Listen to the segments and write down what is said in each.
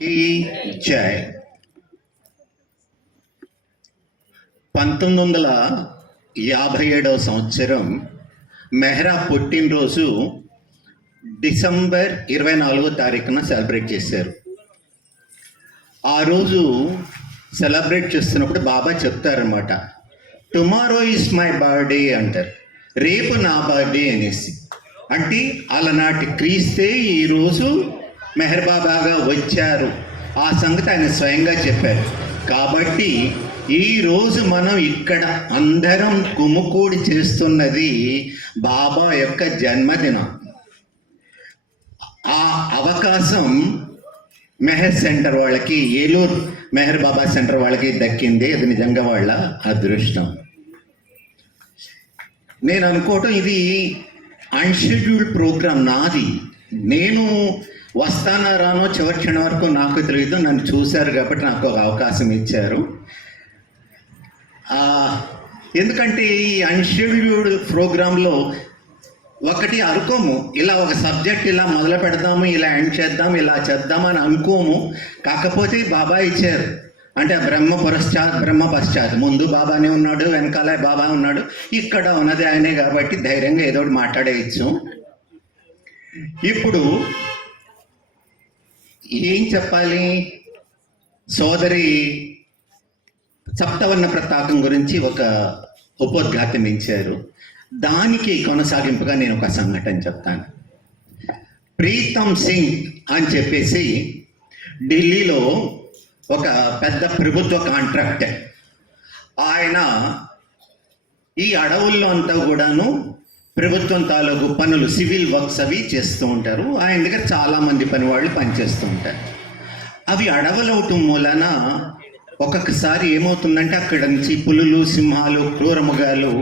ఈ జై 1957 సంవత్సరం మెహ్రా పుట్టినరోజు డిసెంబర్ 24 తారీఖున సెలబ్రేట్ చేశారు. ఆ రోజు సెలబ్రేట్ చేస్తున్నప్పుడు బాబా చెప్తారన్నమాట, టుమారో ఈజ్ మై బర్త్డే అంటారు, రేపు నా బర్త్డే అనేసి. అంటే అలనాటి క్రీస్తే ఈరోజు మెహర్ బాబాగా వచ్చారు, ఆ సంగతి ఆయన స్వయంగా చెప్పారు. కాబట్టి ఈరోజు మనం ఇక్కడ అందరం గుమికూడి చేస్తున్నది బాబా యొక్క జన్మదినం. ఆ అవకాశం మెహర్ సెంటర్ వాళ్ళకి, ఏలూరు మెహర్ బాబా సెంటర్ వాళ్ళకి దక్కింది. అది నిజంగా వాళ్ళ అదృష్టం. నేను అనుకోవటం ఇది అన్షెడ్యూల్డ్ ప్రోగ్రామ్ నాది. నేను వస్తానా రానో చివరి క్షణం వరకు నాకు తెలియదు. నన్ను చూశారు కాబట్టి నాకు ఒక అవకాశం ఇచ్చారు. ఎందుకంటే ఈ అన్షెడ్యూల్డ్ ప్రోగ్రాంలో ఒకటి అనుకోము, ఇలా ఒక సబ్జెక్ట్ ఇలా మొదలు పెడదాము, ఇలా ఎండ్ చేద్దాం, ఇలా చేద్దామని అనుకోము. కాకపోతే బాబా ఇచ్చారు. అంటే బ్రహ్మ పశ్చాత్ ముందు బాబానే ఉన్నాడు, వెనకాల బాబా ఉన్నాడు, ఇక్కడ ఉన్నది ఆయనే. కాబట్టి ధైర్యంగా ఏదో ఒకటి మాట్లాడేయచ్చు. ఇప్పుడు ఏం చెప్పాలి? సోదరి సప్తవర్ణ ప్రతాపం గురించి ఒక ఉపోద్ఘాతం ఇచ్చారు. దానికి కొనసాగింపుగా నేను ఒక సంఘటన చెప్తాను. ప్రీతం సింగ్ అని చెప్పేసి ఢిల్లీలో ఒక పెద్ద ప్రభుత్వ కాంట్రాక్టర్. ఆయన ఈ అడవుల్లో అంతా కూడాను ప్రభుత్వం తాలూకు పనులు, సివిల్ వర్క్స్ అవి చేస్తూ ఉంటారు. ఆయన దగ్గర చాలామంది పని వాళ్ళు పనిచేస్తూ ఉంటారు. అవి అడవులవటం మూలన ఒక్కొక్కసారి ఏమవుతుందంటే అక్కడ నుంచి పులులు, సింహాలు, క్రూరమృగాలు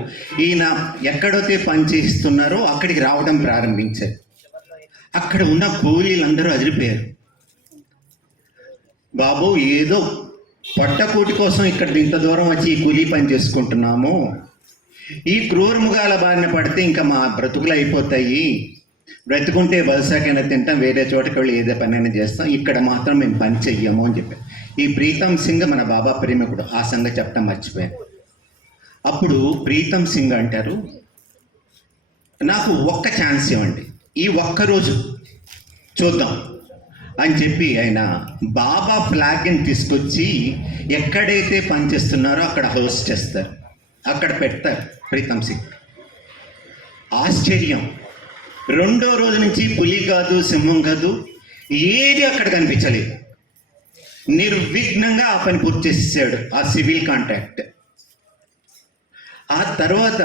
ఈయన ఎక్కడైతే పనిచేస్తున్నారో అక్కడికి రావడం ప్రారంభించారు. అక్కడ ఉన్న కూలీలందరూ అదిరిపోయారు. బాబు, ఏదో పొట్టకూటి కోసం ఇక్కడ ఇంత దూరం వచ్చి ఈ కూలీ పని చేసుకుంటున్నాము, ఈ క్రూరమృగాల బారిన పడితే ఇంకా మా బ్రతుకులు అయిపోతాయి, బ్రతుకుంటే బలసాకైనా తింటాం, వేరే చోటకి వెళ్ళి ఏదో పనైనా చేస్తాం, ఇక్కడ మాత్రం మేము పని చెయ్యము అని చెప్పారు. ఈ ప్రీతం సింగ్ మన బాబా ప్రేమికుడు. ఆ సంగతి చెప్పడం మర్చిపోయాను. అప్పుడు ప్రీతం సింగ్ అంటారు, నాకు ఒక్క ఛాన్స్ ఇవ్వండి, ఈ ఒక్కరోజు చూద్దాం అని చెప్పి ఆయన బాబా ఫ్లాగ్ని తీసుకొచ్చి ఎక్కడైతే పనిచేస్తున్నారో అక్కడ హోస్ట్ చేస్తారు, అక్కడ పెడతారు ప్రీతం సింగ్. ఆశ్చర్యం, రెండో రోజు నుంచి పులి కాదు, సింహం కాదు, ఏది అక్కడ కనిపించలేదు. నిర్విఘ్నంగా ఆ పని పూర్తి చేసేసాడు ఆ సివిల్ కాంట్రాక్ట్. ఆ తర్వాత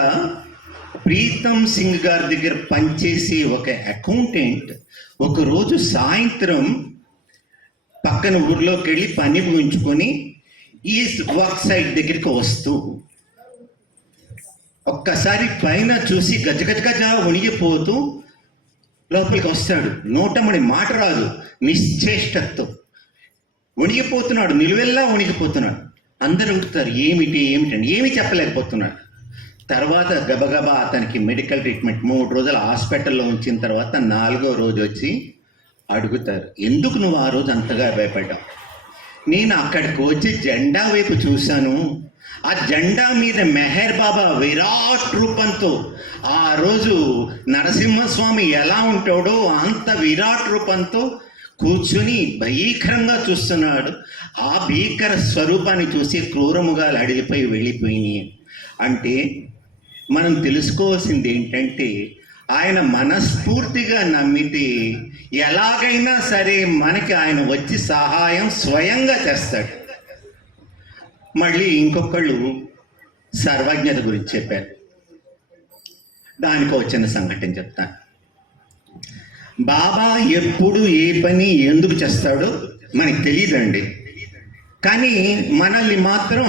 ప్రీతం సింగ్ గారి దగ్గర పనిచేసి ఒక అకౌంటెంట్ ఒకరోజు సాయంత్రం పక్కన ఊర్లోకి వెళ్ళి పని ముగించుకొని ఈ వర్క్ సైట్ దగ్గరికి వస్తూ ఒక్కసారి పైన చూసి గజగజగజ వణిగిపోతూ లోపలికి వస్తాడు. నోటమని మాట రాదు, నిశ్చేష్టతో వణిగిపోతున్నాడు, నిలువెల్లా వణిగిపోతున్నాడు. అందరూ అడుగుతారు, ఏమిటి ఏమిటండి, ఏమీ చెప్పలేకపోతున్నాడు. తర్వాత గబగబా అతనికి మెడికల్ ట్రీట్మెంట్ 3 రోజులు హాస్పిటల్లో ఉంచిన తర్వాత 4వ రోజు వచ్చి అడుగుతారు, ఎందుకు నువ్వు ఆ రోజు అంతగా భయపడ్డావు? నేను అక్కడికి వచ్చి జెండా వైపు చూశాను, ఆ జెండా మీద మెహర్ బాబా విరాట్ రూపంతో, ఆ రోజు నరసింహస్వామి ఎలా ఉంటాడో అంత విరాట్ రూపంతో కూర్చుని భీకరంగా చూస్తున్నాడు. ఆ భీకర స్వరూపాన్ని చూసి క్రూరముగాలు అడిగిపోయి వెళ్ళిపోయినాయి. అంటే మనం తెలుసుకోవాల్సింది ఏంటంటే, ఆయన మనస్ఫూర్తిగా నమ్మితే ఎలాగైనా సరే మనకి ఆయన వచ్చి సహాయం స్వయంగా చేస్తాడు. మళ్ళీ ఇంకొకళ్ళు సర్వజ్ఞత గురించి చెప్పారు. దానికి వచ్చిన సంఘటన చెప్తాను. బాబా ఎప్పుడు ఏ పని ఎందుకు చేస్తాడో మనకి తెలియదండి, కానీ మనల్ని మాత్రం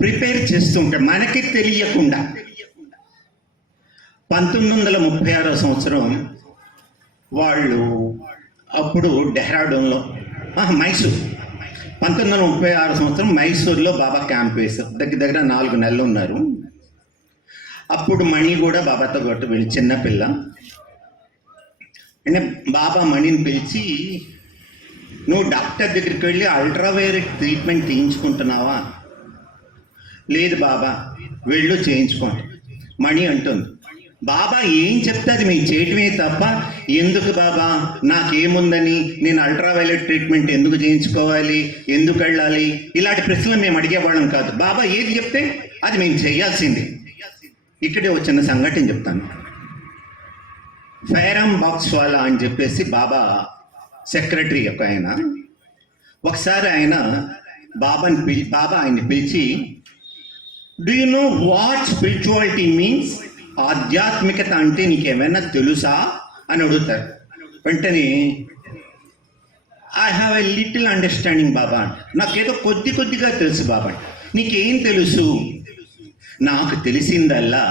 ప్రిపేర్ చేస్తూ ఉంటాడు మనకి తెలియకుండా. 1936 సంవత్సరం వాళ్ళు అప్పుడు డెహ్రాడూన్లో మైసూర్ 1936 సంవత్సరం మైసూర్లో బాబా క్యాంప్ వేశారు. దగ్గర 4 నెలలు ఉన్నారు. అప్పుడు మణి కూడా బాబాతో పాటు వెళ్ళి చిన్నపిల్ల. అంటే బాబా మణిని పిలిచి నువ్వు డాక్టర్ దగ్గరికి వెళ్ళి అల్ట్రావైలెట్ ట్రీట్మెంట్ చేయించుకుంటున్నావా? లేదు బాబా, వెళ్ళు చేయించుకోండి. మణి అంటుంది, బాబా ఏం చెప్తే అది మేము చేయటమే తప్ప ఎందుకు బాబా నాకేముందని, నేను అల్ట్రావైలెట్ ట్రీట్మెంట్ ఎందుకు చేయించుకోవాలి, ఎందుకు వెళ్ళాలి, ఇలాంటి ప్రశ్నలు మేము అడిగేవాళ్ళం కాదు. బాబా ఏది చెప్తే అది మేము చేయాల్సిందే. ఇక్కడే ఒక చిన్న సంఘటన చెప్తాను. ఫైరామ్ బాక్స్ వాలా అని చెప్పేసి బాబా సెక్రటరీ ఒక ఆయన, ఒకసారి ఆయన బాబా ఆయన్ని పిలిచి, do you know what spirituality means? ఆధ్యాత్మికత అంటే నీకేమైనా తెలుసా అని అడుగుతారు. వెంటనే I have a little understanding Baba అంట. నాకేదో కొద్దిగా తెలుసు బాబా అంట. నీకేం తెలుసు? నాకు తెలిసిందల్లా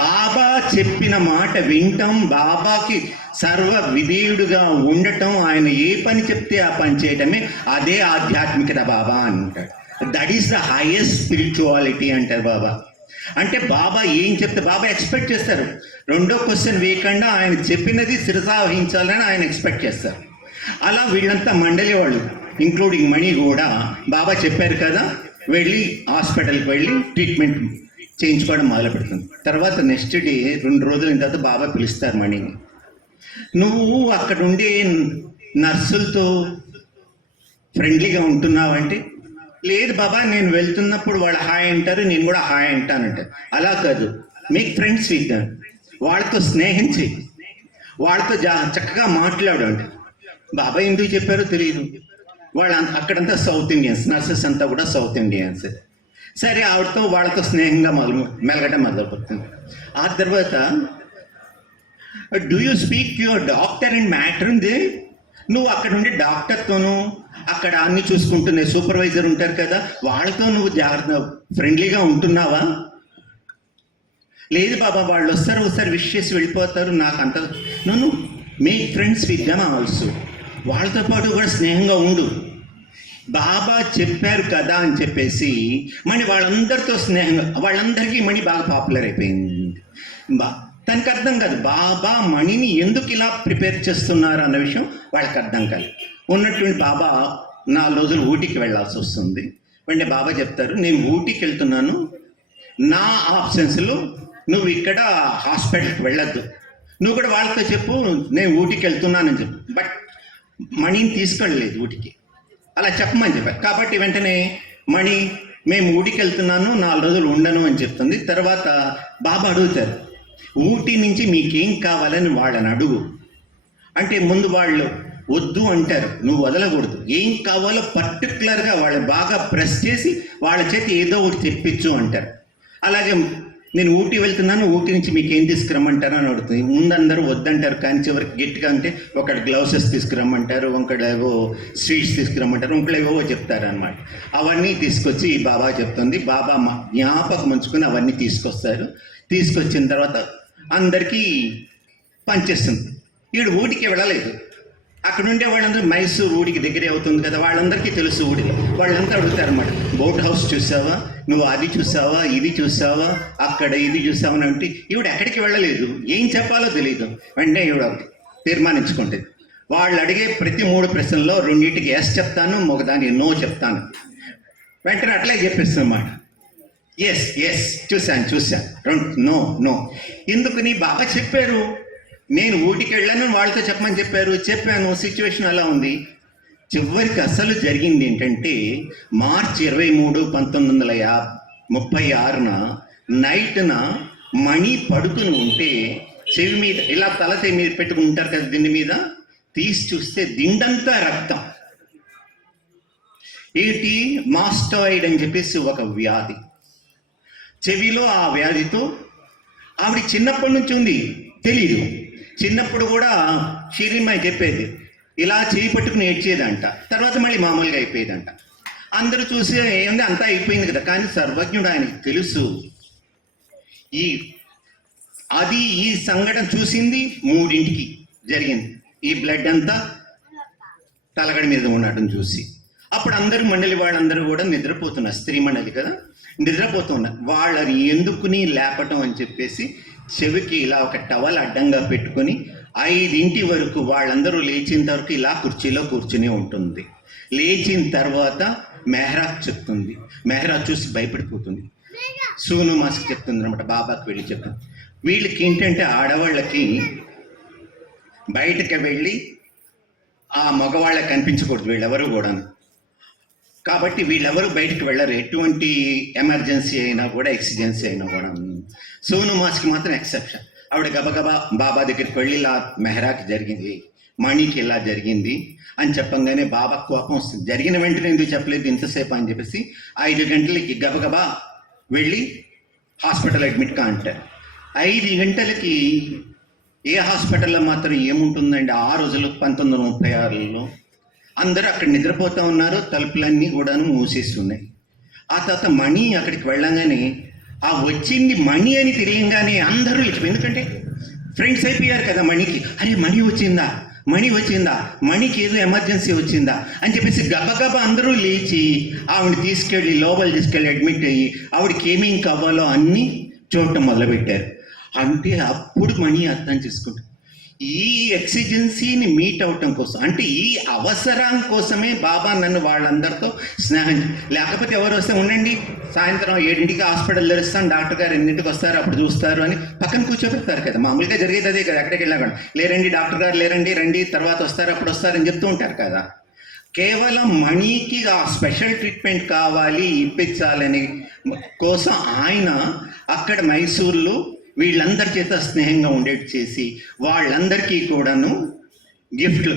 బాబా చెప్పిన మాట వింటం, బాబాకి సర్వ విధేయుడుగా ఉండటం, ఆయన ఏ పని చెప్తే ఆ పని చేయటమే అదే ఆధ్యాత్మికత బాబా అంటాడు. That is the highest spirituality అంటారు బాబా. అంటే బాబా ఏం చెప్తే బాబా ఎక్స్పెక్ట్ చేస్తారు. రెండో క్వశ్చన్ వేయకుండా ఆయన చెప్పినది శిరసావహించాలని ఆయన ఎక్స్పెక్ట్ చేస్తారు. అలా వీళ్ళంతా మండలి వాళ్ళు, ఇంక్లూడింగ్ మణి కూడా బాబా చెప్పారు కదా, వెళ్ళి హాస్పిటల్కి వెళ్ళి ట్రీట్మెంట్ చేయించుకోవడం మొదలు పెడుతుంది. తర్వాత నెక్స్ట్ డే 2 రోజుల తర్వాత బాబా పిలుస్తారు మణిని. నువ్వు అక్కడ ఉండే నర్సులతో ఫ్రెండ్లీగా ఉంటున్నావంటే, లేదు బాబా, నేను వెళ్తున్నప్పుడు వాళ్ళు హాయ్ అంటారు, నేను కూడా హాయ్ అంటానంట. అలా కాదు, మేక్ ఫ్రెండ్స్ విత్ దెమ్. వాళ్ళతో స్నేహం చెయ్యి, వాళ్ళతో చక్కగా మాట్లాడు అంట. బాబా ఎందుకు చెప్పారో తెలియదు. అక్కడంతా సౌత్ ఇండియన్స్, నర్సెస్ అంతా కూడా సౌత్ ఇండియన్స్. సరే, వాళ్ళతో స్నేహంగా మెలగడం మొదలుపెడుతుంది. ఆ తర్వాత do you speak your doctor and matter ఉంది. నువ్వు అక్కడ ఉండే డాక్టర్తోనూ, అక్కడ అన్ని చూసుకుంటున్న సూపర్వైజర్ ఉంటారు కదా, వాళ్ళతో నువ్వు జాగ్రత్త ఫ్రెండ్లీగా ఉంటున్నావా? లేదు బాబా, వాళ్ళు వస్తారు, ఒకసారి విష్ చేసి వెళ్ళిపోతారు, నాకు అంత. నువ్వు make friends with them also. వాళ్ళతో పాటు కూడా స్నేహంగా ఉండు. బాబా చెప్పారు కదా అని చెప్పేసి మణి వాళ్ళందరితో స్నేహంగా, వాళ్ళందరికీ మణి బాగా పాపులర్ అయిపోయింది. తనకు అర్థం కాదు బాబా మణిని ఎందుకు ఇలా ప్రిపేర్ చేస్తున్నారు అన్న విషయం వాళ్ళకి అర్థం కాదు. ఉన్నటువంటి బాబా 4 రోజులు ఊటీకి వెళ్ళాల్సి వస్తుంది. వెంటనే బాబా చెప్తారు, నేను ఊటీకి వెళ్తున్నాను, నా ఆబ్సెన్స్లో నువ్వు ఇక్కడ హాస్పిటల్కి వెళ్ళొద్దు, నువ్వు కూడా వాళ్ళతో చెప్పు నేను ఊటీకి వెళ్తున్నానని చెప్పు. బట్ మణిని తీసుకెళ్ళలేదు ఊటీకి, అలా చెప్పమని చెప్పారు. కాబట్టి వెంటనే మణి, మేము ఊటీకి వెళ్తున్నాను, 4 రోజులు ఉండను అని చెప్తుంది. తర్వాత బాబా అడుగుతారు, ఊటీ నుంచి మీకేం కావాలని వాళ్ళని అడుగు అంటే, ముందు వాళ్ళు వద్దు అంటారు, నువ్వు వదలకూడదు. ఏం కావాలో పర్టికులర్గా వాళ్ళు బాగా ప్రెస్ చేసి వాళ్ళ చేతి ఏదో ఒకటి తెప్పించు అంటారు. అలాగే నేను ఊటీ వెళ్తున్నాను, ఊటీ నుంచి మీకు ఏం తీసుకురమ్మంటారు అని అడుగుతుంది. ముందందరూ వద్దంటారు, కానీ చివరికి గట్టిగా అంటే ఒకటి గ్లౌసెస్ తీసుకురమ్మంటారు, ఒకడేవో స్వీట్స్ తీసుకురమ్మంటారు, ఇంకోలేవో చెప్తారు అనమాట. అవన్నీ తీసుకొచ్చి బాబా చెప్తుంది. బాబా జ్ఞాపకం ఉంచుకొని అవన్నీ తీసుకొస్తారు. తీసుకొచ్చిన తర్వాత అందరికీ పనిచేస్తుంది. వీడు ఊటికి వెళ్ళలేదు. అక్కడ ఉండే వాళ్ళందరూ మైసూరు ఊడికి దగ్గరే అవుతుంది కదా, వాళ్ళందరికీ తెలుసు ఊడి. వాళ్ళంతా అడుగుతారు అన్నమాట, బోట్ హౌస్ చూసావా, నువ్వు అది చూసావా, ఇది చూసావా, అక్కడ ఇది చూసావా అని. అంటే ఈవిడ ఎక్కడికి వెళ్ళలేదు, ఏం చెప్పాలో తెలియదు. వెంటనే ఈవిడ తీర్మానించుకుంటుంది. వాళ్ళు అడిగే ప్రతి 3 ప్రశ్నల్లో 2టికి ఎస్ చెప్తాను, ఒకదానికి నో చెప్తాను. వెంటనే అట్లే చెప్పేస్తుందన్నమాట. ఎస్ చూశాను, నో. ఎందుకని? బాగా చెప్పారు, నేను ఊటికి వెళ్ళాను, వాళ్ళతో చెప్పమని చెప్పాను, సిచ్యువేషన్ అలా ఉంది. చివరికి అసలు జరిగింది ఏంటంటే, మార్చి 23, 1936 నైట్న మణి పడుకుని ఉంటే చెవి మీద ఇలా తల మీద పెట్టుకుని ఉంటారు కదా, దిండి మీద తీసి చూస్తే దిండంతా రక్తం. ఏంటి? మాస్టాయిడ్ అని చెప్పేసి ఒక వ్యాధి. చెవిలో ఆ వ్యాధితో ఆవిడ చిన్నప్పటి నుంచి ఉంది, తెలీదు. చిన్నప్పుడు కూడా షిరిమాయి చెప్పేది, ఇలా చేయి పట్టుకుని ఏడ్చేదంట. తర్వాత మళ్ళీ మామూలుగా అయిపోయేదంట. అందరూ చూసి ఏంది అంతా అయిపోయింది కదా, కానీ సర్వజ్ఞుడు ఆయనకి తెలుసు. ఈ సంఘటన చూసింది 3ంటికి జరిగింది. ఈ బ్లడ్ అంతా తలగడి మీద ఉండటం చూసి అప్పుడు అందరూ మండలి వాళ్ళందరూ కూడా నిద్రపోతున్నారు. స్త్రీ మండలి కదా, నిద్రపోతున్నారు. వాళ్ళని ఎందుకుని లేపటం అని చెప్పేసి చెవికి ఇలా ఒక టవల్ అడ్డంగా పెట్టుకొని 5 వరకు వాళ్ళందరూ లేచిన వరకు ఇలా కుర్చీలో కూర్చుని ఉంటుంది. లేచిన తర్వాత మెహరాజ్ చెప్తుంది. మెహరాజ్ చూసి భయపడిపోతుంది. సోను మాస్క్ చెప్తుంది అనమాట, బాబాకి వెళ్ళి చెప్తుంది. వీళ్ళకి ఏంటంటే ఆడవాళ్ళకి బయటకు వెళ్ళి ఆ మగవాళ్ళకి కనిపించకూడదు వీళ్ళెవరు కూడా. కాబట్టి వీళ్ళెవరు బయటకు వెళ్ళరు, ఎటువంటి ఎమర్జెన్సీ అయినా కూడా, ఎక్సిజెన్సీ అయినా కూడా. సోను మాస్క్ మాత్రం ఎక్సెప్షన్. ఆవిడ గబగబా బాబా దగ్గరికి వెళ్ళి ఇలా మెహరాకి జరిగింది, మణికి ఇలా జరిగింది అని చెప్పంగానే బాబా కోపం వస్తుంది. జరిగిన వెంటనే ఎందుకు చెప్పలేదు ఇంతసేపు అని చెప్పేసి 5 గంటలకి గబగబా వెళ్ళి హాస్పిటల్ అడ్మిట్ కా అంటారు. 5 గంటలకి ఏ హాస్పిటల్లో మాత్రం ఏముంటుందండి, ఆ రోజుల్లో 1936లో అందరూ అక్కడ నిద్రపోతూ ఉన్నారు, తలుపులన్నీ కూడాను మూసేసి ఉన్నాయి. ఆ తర్వాత మణి అక్కడికి వెళ్ళగానే ఆ వచ్చింది మణి అని తెలియంగానే అందరూ లేచిపోయి, ఎందుకంటే ఫ్రెండ్స్ అయిపోయారు కదా మణికి. అరే మణి వచ్చిందా, మణి వచ్చిందా, మణికి ఏదో ఎమర్జెన్సీ వచ్చిందా అని చెప్పేసి గబగబా అందరూ లేచి ఆవిడ తీసుకెళ్ళి లోపల తీసుకెళ్ళి అడ్మిట్ అయ్యి ఆవిడకి ఏమేం కావాలో అన్నీ చూడటం మొదలుపెట్టారు. అంటే అప్పుడు మణి అర్థం చేసుకుంటారు, ఈ ఎక్సిజెన్సీని మీట్ అవటం కోసం, అంటే ఈ అవసరం కోసమే బాబా నన్ను వాళ్ళందరితో స్నేహం. లేకపోతే ఎవరు వస్తే ఉండండి సాయంత్రం 7కి హాస్పిటల్ తెరుస్తాను, డాక్టర్ గారు 8కి వస్తారు అప్పుడు చూస్తారు అని పక్కన కూర్చోబెడతారు కదా. మామూలుగా జరిగేది అదే కదా, ఎక్కడికి వెళ్ళా కూడా లేరండి డాక్టర్ గారు లేరండి, రండి తర్వాత వస్తారు అప్పుడు వస్తారని చెప్తూ ఉంటారు కదా. కేవలం మణికి ఆ స్పెషల్ ట్రీట్మెంట్ కావాలి ఇప్పించాలని కోసం ఆయన అక్కడ మైసూర్లో వీళ్ళందరి చేత స్నేహంగా ఉండేట్టు చేసి వాళ్ళందరికీ కూడాను గిఫ్ట్లు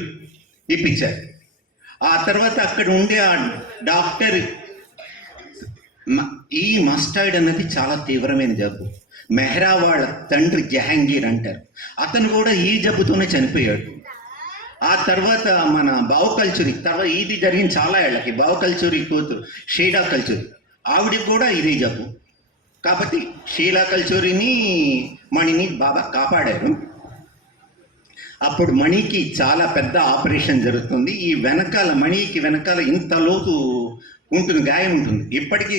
ఇప్పించారు. ఆ తర్వాత అక్కడ ఉండే ఆ డాక్టర్, ఈ మస్టర్డ్ అన్నది చాలా తీవ్రమైన జబ్బు. మెహ్రా వాళ్ళ తండ్రి జహాంగీర్ అంటారు, అతను కూడా ఈ జబ్బుతోనే చనిపోయాడు. ఆ తర్వాత మన బావు కల్చూరి, తర్వాత ఇది జరిగింది చాలా ఏళ్ళకి, బావు కల్చూరి కూతురు షీలా కల్చూరి, ఆవిడకి కూడా ఇదే జబ్బు. కాబట్టి షీలా కల్చూరిని మణిని బాబా కాపాడారు. అప్పుడు మణికి చాలా పెద్ద ఆపరేషన్ జరుగుతుంది. ఈ వెనకాల మణికి వెనకాల ఇంత లోతు ఉంటుంది, గాయం ఉంటుంది. ఇప్పటికీ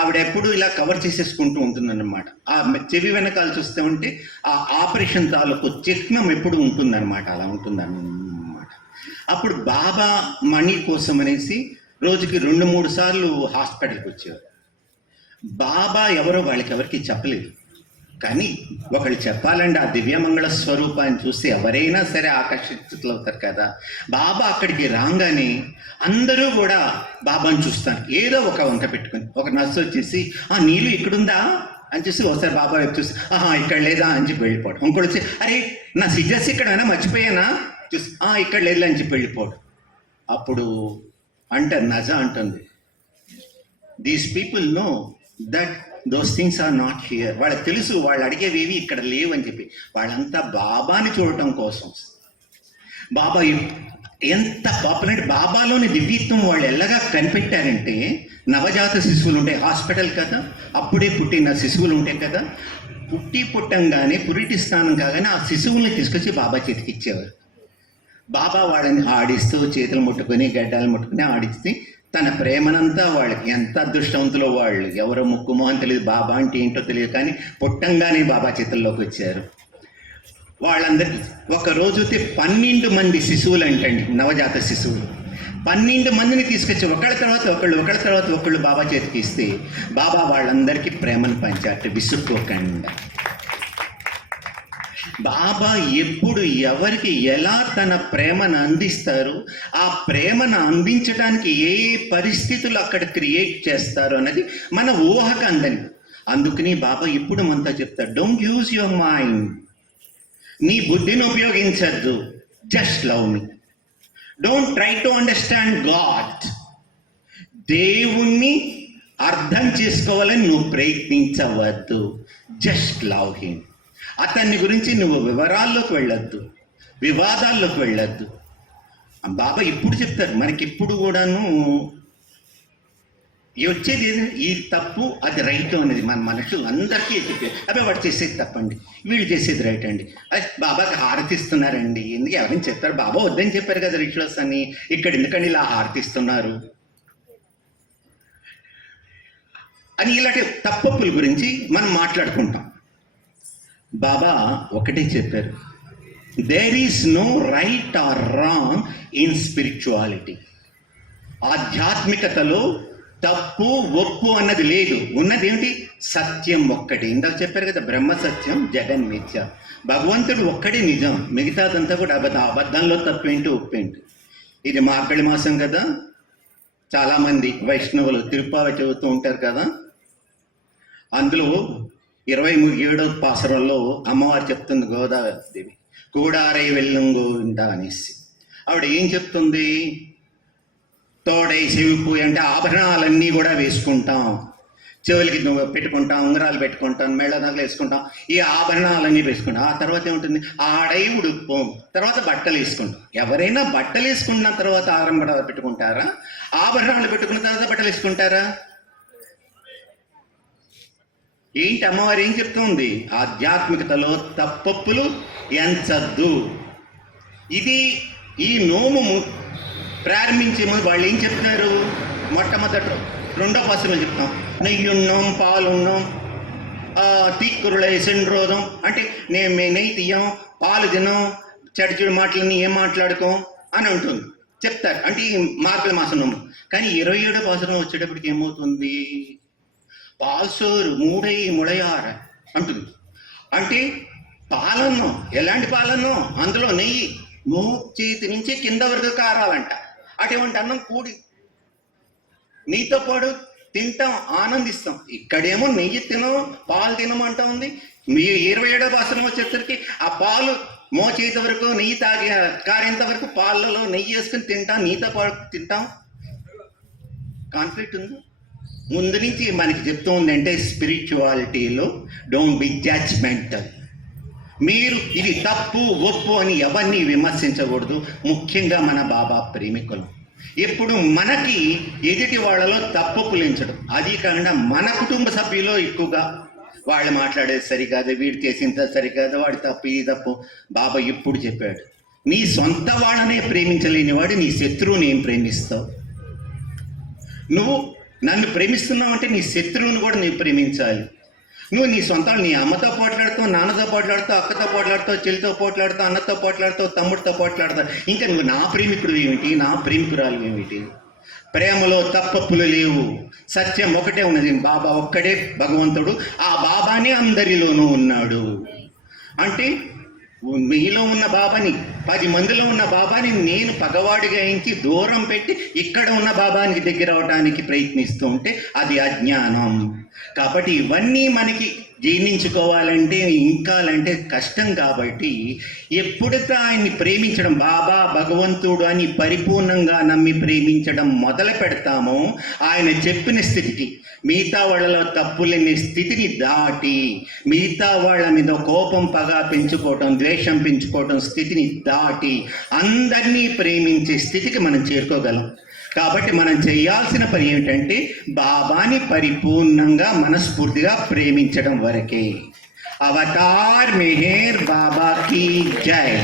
ఆవిడ ఎప్పుడు ఇలా కవర్ చేసేసుకుంటూ ఉంటుందన్నమాట. ఆ చెవి వెనకాల చూస్తే ఉంటే ఆ ఆపరేషన్ తాలూకు చిహ్నం ఎప్పుడు ఉంటుందన్నమాట, అలా ఉంటుందన్నమాట. అప్పుడు బాబా మణి కోసం అనేసి రోజుకి 2-3 సార్లు హాస్పిటల్కి వచ్చేవారు. బాబా ఎవరో వాళ్ళకి చెప్పలేదు, కానీ ఒకళ్ళు చెప్పాలండి, ఆ దివ్యమంగళ స్వరూపాన్ని చూసి ఎవరైనా సరే ఆకర్షితులవుతారు కదా. బాబా అక్కడికి రాగానే అందరూ కూడా బాబాను చూస్తాను ఏదో ఒక వంక పెట్టుకుని. ఒక నర్సు వచ్చేసి నీళ్ళు ఇక్కడుందా అని చూసి ఒకసారి బాబా వైపు చూసి ఇక్కడ లేదా అని చెప్పి వెళ్ళిపోవడం. ఇంకోటి వచ్చి అరే నా సిజర్స్ ఇక్కడైనా మర్చిపోయానా చూసి ఇక్కడ లేదు అని చెప్పి వెళ్ళిపోవడం. అప్పుడు అంటారు నజా అంటుంది, these people know that those things are not here. వాళ్ళకి తెలుసు వాళ్ళు అడిగేవేవి ఇక్కడ లేవు అని చెప్పి. వాళ్ళంతా బాబాని చూడటం కోసం. బాబా ఎంత పాపులర్, బాబాలోని దివ్యత్వం వాళ్ళు ఎలాగా కనిపెట్టారంటే, నవజాత శిశువులు ఉంటాయి హాస్పిటల్ కదా, అప్పుడే పుట్టిన శిశువులు ఉంటాయి కదా, పుట్టంగానే పురిటి స్నానం కాగానే ఆ శిశువుల్ని తీసుకొచ్చి బాబా చేతికి ఇచ్చేవారు. బాబా వాళ్ళని ఆడిస్తూ చేతులు ముట్టుకొని గడ్డాలు ముట్టుకుని ఆడిస్తే తన ప్రేమనంతా వాళ్ళకి, ఎంత అదృష్టవంతులో వాళ్ళు, ఎవరో ముక్కుమో అని తెలియదు, బాబా అంటే ఏంటో తెలియదు, కానీ పుట్టంగానే బాబా చేతుల్లోకి వచ్చారు. వాళ్ళందరికీ ఒక రోజుతే 12 మంది శిశువులు అంటండి, నవజాత శిశువులు 12 మందిని తీసుకొచ్చి ఒకళ్ళ తర్వాత ఒకళ్ళు బాబా చేతికి ఇస్తే బాబా వాళ్ళందరికీ ప్రేమను పంచారు విసుక్కోకుండా. బాబా ఎప్పుడు ఎవరికి ఎలా తన ప్రేమను అందిస్తారు, ఆ ప్రేమను అందించడానికి ఏ పరిస్థితులు అక్కడ క్రియేట్ చేస్తారు అన్నది మన ఊహకు అందని. అందుకని బాబా ఎప్పుడు మనతో చెప్తారు, డోంట్ యూజ్ యువర్ మైండ్, నీ బుద్ధిని ఉపయోగించద్దు, just love me. Don't try to understand God, దేవుణ్ణి అర్థం చేసుకోవాలని నువ్వు ప్రయత్నించవద్దు, జస్ట్ లవ్ హిమ్. అతన్ని గురించి నువ్వు వివరాల్లోకి వెళ్ళొద్దు, వివాదాల్లోకి వెళ్ళొద్దు. బాబా ఇప్పుడు చెప్తారు మనకి, ఇప్పుడు కూడాను వచ్చేది ఈ తప్పు అది రైట్ అనేది మన మనుషులు అందరికీ చెప్పారు. అబ్బాయి వాడు చేసేది తప్పండి, వీళ్ళు చేసేది రైట్ అండి. అది బాబాకి హారతిస్తున్నారండి, ఎందుకు ఎవరైనా చెప్పారు, బాబా వద్దని చెప్పారు కదా రిచువల్స్ అని, ఇక్కడ ఎందుకండి ఇలా హారతిస్తున్నారు అని ఇలాంటి తప్పప్పుల గురించి మనం మాట్లాడుకుంటాం. బాబా ఒకటే చెప్పారు, there is no right or wrong in spirituality. ఆధ్యాత్మికతలో తప్పు ఒప్పు అన్నది లేదు. ఉన్నది ఏమిటి? సత్యం ఒక్కటి. ఇందాక చెప్పారు కదా, బ్రహ్మ సత్యం జగన్ మిథ్య. భగవంతుడు ఒక్కడే నిజం, మిగతాదంతా కూడా అబద్ధం. అబద్ధంలో తప్పేంటి ఒప్పేంటి. ఇది మార్గళి మాసం కదా, చాలామంది వైష్ణవులు తిరుప్పావి చెబుతూ ఉంటారు కదా. అందులో 27వ పాసరంలో అమ్మవారు చెప్తుంది, గోదాదేవి, కూడారై వెళ్ళంగోండ అనేసి. ఆవిడ ఏం చెప్తుంది? తోడై చెవిపోయి అంటే ఆభరణాలన్నీ కూడా వేసుకుంటాం, చెవులకి పెట్టుకుంటాం, ఉంగరాలు పెట్టుకుంటాం, మెళ్ళ నగలు వేసుకుంటాం, ఈ ఆభరణాలన్నీ వేసుకుంటాం. ఆ తర్వాత ఏముంటుంది? ఆడై ఉడుపుం, తర్వాత బట్టలు వేసుకుంటాం. ఎవరైనా బట్టలు వేసుకున్న తర్వాత ఆరంభ పెట్టుకుంటారా? ఆభరణాలు పెట్టుకున్న తర్వాత బట్టలు వేసుకుంటారా? ఏంటి అమ్మవారు ఏం చెప్తుంది? ఆధ్యాత్మికతలో తప్పొప్పులు ఎంచద్దు. ఇది ఈ నోము ప్రారంభించే ముందు వాళ్ళు ఏం చెప్తున్నారు? మొట్టమొదట 2వ పాసరంలో చెప్తాం, నెయ్యున్నాం, పాలున్నాం, తీక్కురులై సెండ్రోదం అంటే మేము నెయ్యి తీయం, పాలు తిన్నాం, చెడు మాటలన్నీ ఏం మాట్లాడుకోం అని ఉంటుంది, చెప్తారు. అంటే ఈ మార్గళి మాసం నోము. కానీ 27వ పాసరం వచ్చేటప్పటికి ఏమవుతుంది? పాల్సోరు మూడై ముడయార అంటుంది. అంటే పాలన్నం, ఎలాంటి పాలన్నం? అందులో నెయ్యి చేతి నుంచి కింద వరకు కారాలంట. అటువంటి అన్నం కూడి నీతో పాటు తింటాం, ఆనందిస్తాం. ఇక్కడేమో నెయ్యి తినం, పాలు తినమంటా ఉంది. మీ 27వ పాసరం వచ్చేసరికి ఆ పాలు మోచేతి వరకు నెయ్యి కారేంత వరకు పాలలో నెయ్యి వేసుకుని తింటాం, నీతో పాటు తింటాం. కాన్ఫ్లిక్ట్ ఉంది. ముందు నుంచి మనకి చెప్తూ ఉందంటే స్పిరిచువాలిటీలో డోంట్ బి జడ్జ్మెంటల్. మీరు ఇది తప్పు ఒప్పు అని ఎవరిని విమర్శించకూడదు. ముఖ్యంగా మన బాబా ప్రేమికులు ఎప్పుడు మనకి ఎదుటి వాళ్ళలో తప్పులించడం. అది కాకుండా మన కుటుంబ సభ్యులో ఎక్కువగా వాళ్ళు మాట్లాడేది సరికాదు, వీడి చేసింత సరికాదు, వాడి తప్పు ఈ తప్పు. బాబా ఇప్పుడు చెప్పాడు, నీ సొంత వాళ్ళనే ప్రేమించలేని వాడు నీ శత్రువుని ఏం ప్రేమిస్తావు? నువ్వు నన్ను ప్రేమిస్తున్నావు అంటే నీ శత్రువుని కూడా నీవు ప్రేమించాలి. నువ్వు నీ సొంత నీ అమ్మతో పోట్లాడుతావు, నాన్నతో పోట్లాడుతావు, అక్కతో పోట్లాడుతావు, చెల్లితో పోట్లాడుతావు, అన్నతో పోట్లాడుతావు, తమ్ముడితో పోట్లాడుతావు. ఇంకా నువ్వు నా ప్రేమికుడు ఏమిటి, నా ప్రేమికురాలు ఏమిటి? ప్రేమలో తప్పప్పులు లేవు, సత్యం ఒకటే ఉన్నది. బాబా ఒక్కడే భగవంతుడు, ఆ బాబానే అందరిలోనూ ఉన్నాడు. అంటే మీలో ఉన్న బాబాని, 10 మందిలో ఉన్న బాబాని నేను పగవాడిగా ఎంచి దూరం పెట్టి ఇక్కడ ఉన్న బాబానికి దగ్గర అవడానికి ప్రయత్నిస్తూ ఉంటే అది అజ్ఞానం. కాబట్టి ఇవన్నీ మనకి జీర్ణించుకోవాలంటే ఇంకాలంటే కష్టం. కాబట్టి ఎప్పుడైతే ఆయన్ని ప్రేమించడం, బాబా భగవంతుడు అని పరిపూర్ణంగా నమ్మి ప్రేమించడం మొదలు పెడతామో, ఆయన చెప్పిన స్థితికి, మిగతా వాళ్ళలో తప్పులేని స్థితిని దాటి, మిగతా వాళ్ళ మీద కోపం పగా పెంచుకోవటం, ద్వేషం పెంచుకోవటం స్థితిని దాటి అందరినీ ప్రేమించే స్థితికి మనం చేరుకోగలం. కాబట్టి మనం చేయాల్సిన పని ఏమిటంటే బాబాని పరిపూర్ణంగా మనస్ఫూర్తిగా ప్రేమించడం వరకే. అవతార్ మెహర్ బాబా కీ జై.